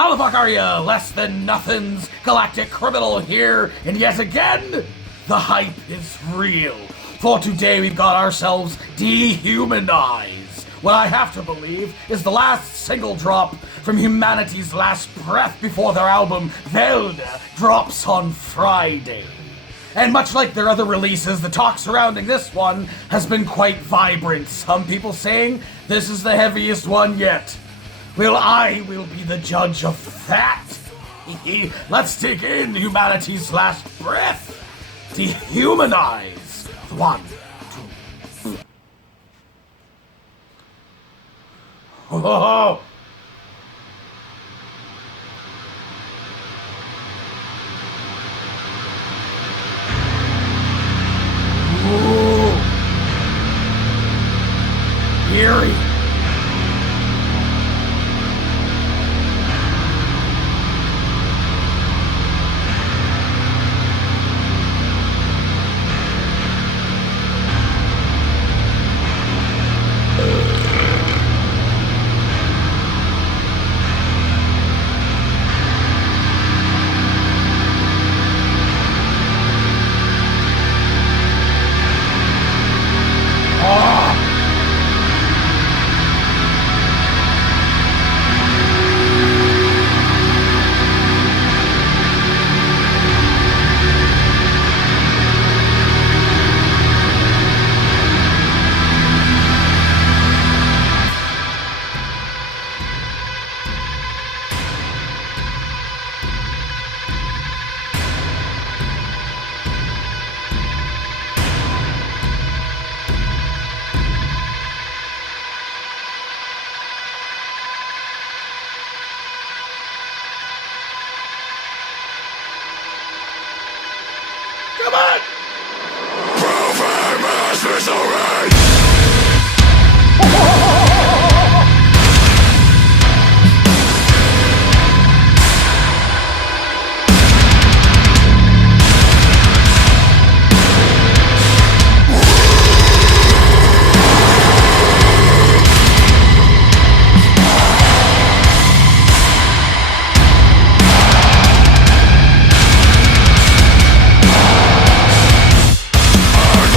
How the fuck are you, less than nothings, galactic criminal here, and yet again, the hype is real. For today we've got ourselves Dehumanize, what I have to believe is the last single drop from humanity's last breath before their album Velda drops on Friday. And much like their other releases, the talk surrounding this one has been quite vibrant. Some people saying this is the heaviest one yet. Well, I will be the judge of that. Let's dig in humanity's last breath. Dehumanize. 1, 2. Oh. Eerie. Come on! Profane masters alright! Our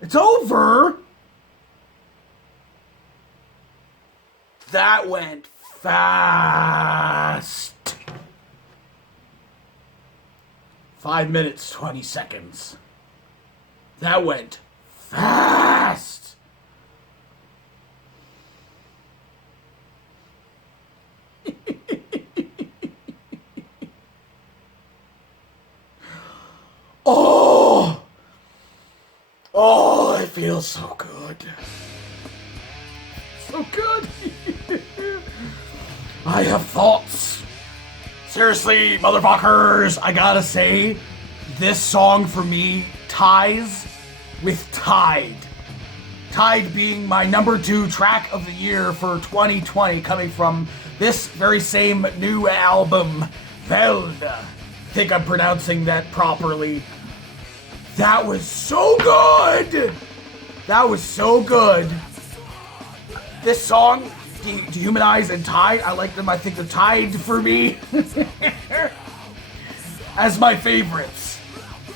It's over. That went fast. 5 minutes, 20 seconds. That went fast. Oh! Oh, it feels so good. So good. I have thoughts. Seriously, motherfuckers, I gotta say, this song for me ties with Tide. Tide being my number 2 track of the year for 2020, coming from this very same new album, Veld. I think I'm pronouncing that properly. That was so good! That was so good. This song, Dehumanize and Tide, I like them. I think they're tied for me as my favorites.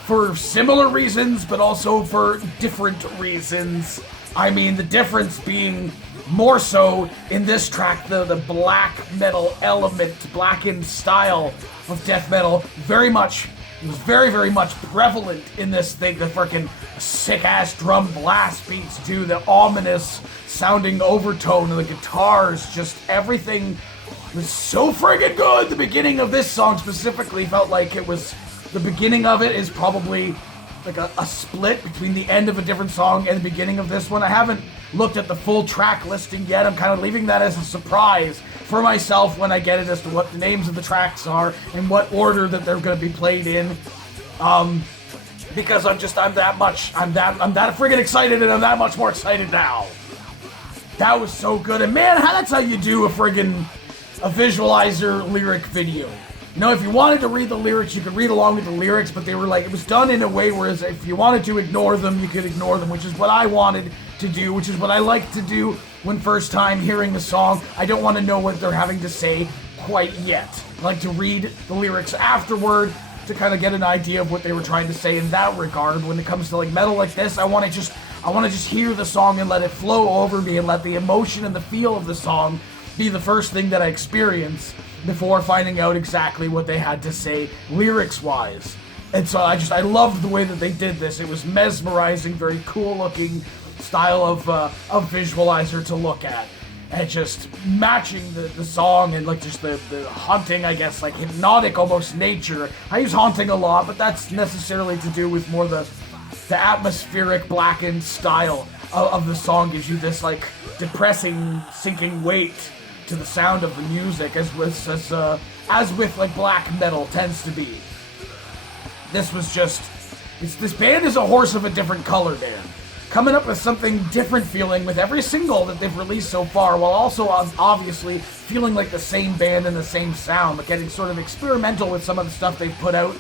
For similar reasons, but also for different reasons. I mean, the difference being more so in this track, the black metal element, blackened style of death metal, it was very, very much prevalent in this thing. The freaking sick-ass drum blast beats too, the ominous sounding overtone of the guitars, just everything was so friggin' good. The beginning of this song specifically felt like it was, the beginning of it is probably like a split between the end of a different song and the beginning of this one. I haven't looked at the full track listing yet. I'm kind of leaving that as a surprise for myself when I get it as to what the names of the tracks are and what order that they're going to be played in. Because I'm that friggin' excited, and I'm that much more excited now. That was so good, and man, that's how you do a visualizer lyric video. You know, if you wanted to read the lyrics, you could read along with the lyrics, but they were like, it was done in a way whereas if you wanted to ignore them, you could ignore them, which is what I wanted to do, which is what I like to do when first time hearing the song. I don't want to know what they're having to say quite yet. I like to read the lyrics afterward to kind of get an idea of what they were trying to say in that regard. When it comes to like metal like this, I want to just hear the song and let it flow over me and let the emotion and the feel of the song be the first thing that I experience before finding out exactly what they had to say lyrics-wise. And so I loved the way that they did this. It was mesmerizing, very cool-looking style of visualizer to look at. And just matching the song and like just the haunting, I guess, like hypnotic almost nature. I use haunting a lot, but that's necessarily to do with more the atmospheric blackened style of the song gives you this like depressing, sinking weight to the sound of the music, as with like black metal tends to be. This was just, this band is a horse of a different color, man. Coming up with something different feeling with every single that they've released so far, while also obviously feeling like the same band and the same sound, but getting sort of experimental with some of the stuff they've put out,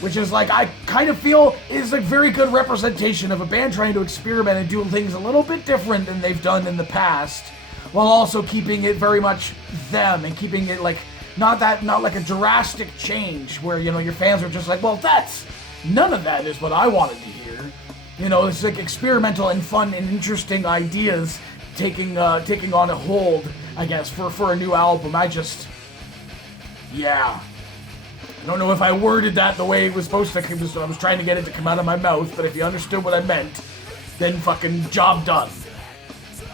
which is like, I kind of feel is a very good representation of a band trying to experiment and do things a little bit different than they've done in the past, while also keeping it very much them and keeping it like not like a drastic change where, you know, your fans are just like, well, none of that is what I wanted to hear. You know, it's like experimental and fun and interesting ideas taking on a hold, I guess, for a new album. I don't know if I worded that the way it was supposed to. I was trying to get it to come out of my mouth, but if you understood what I meant, then fucking job done.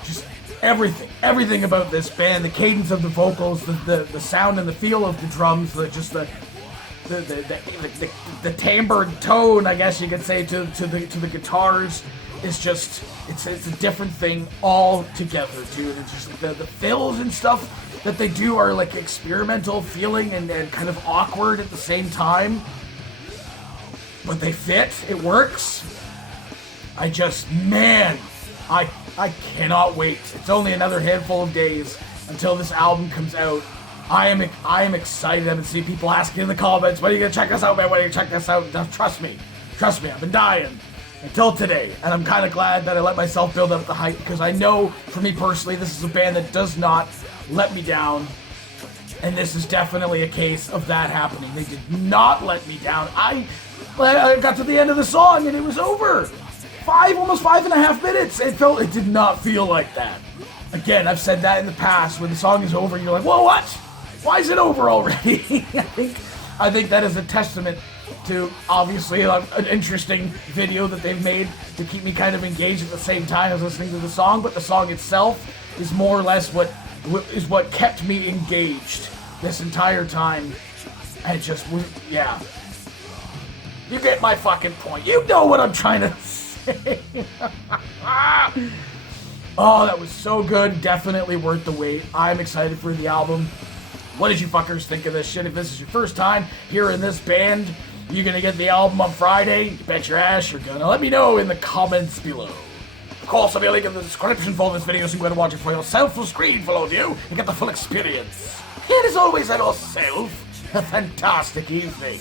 Just everything about this band, the cadence of the vocals, the sound and the feel of the drums, the timbre tone, I guess you could say, to the guitars is just, it's a different thing altogether, dude. It's just the fills and stuff that they do are like experimental feeling and kind of awkward at the same time, but they fit. It works. I cannot wait. It's only another handful of days until this album comes out. I am excited. I've been seeing people asking in the comments, when are you gonna check this out, man? When are you gonna check this out? Now, trust me, I've been dying until today, and I'm kind of glad that I let myself build up the hype, because I know, for me personally, this is a band that does not let me down. And this is definitely a case of that happening. They did not let me down. I got to the end of the song and it was over. Almost 5.5 minutes. It did not feel like that. Again, I've said that in the past. When the song is over, you're like, whoa, what? Why is it over already? I think that is a testament to, obviously, an interesting video that they've made to keep me kind of engaged at the same time as listening to the song, but the song itself is more or less what kept me engaged this entire time. And just, yeah. You get my fucking point. You know what I'm trying to say. Oh, that was so good. Definitely worth the wait. I'm excited for the album. What did you fuckers think of this shit? If this is your first time hearing this band, you're gonna get the album on Friday? You bet your ass you're gonna. Let me know in the comments below. Of course, there'll be a link in the description for this video so you can go and watch it for yourself full screen for all of you and get the full experience. And as always, have yourself a fantastic evening.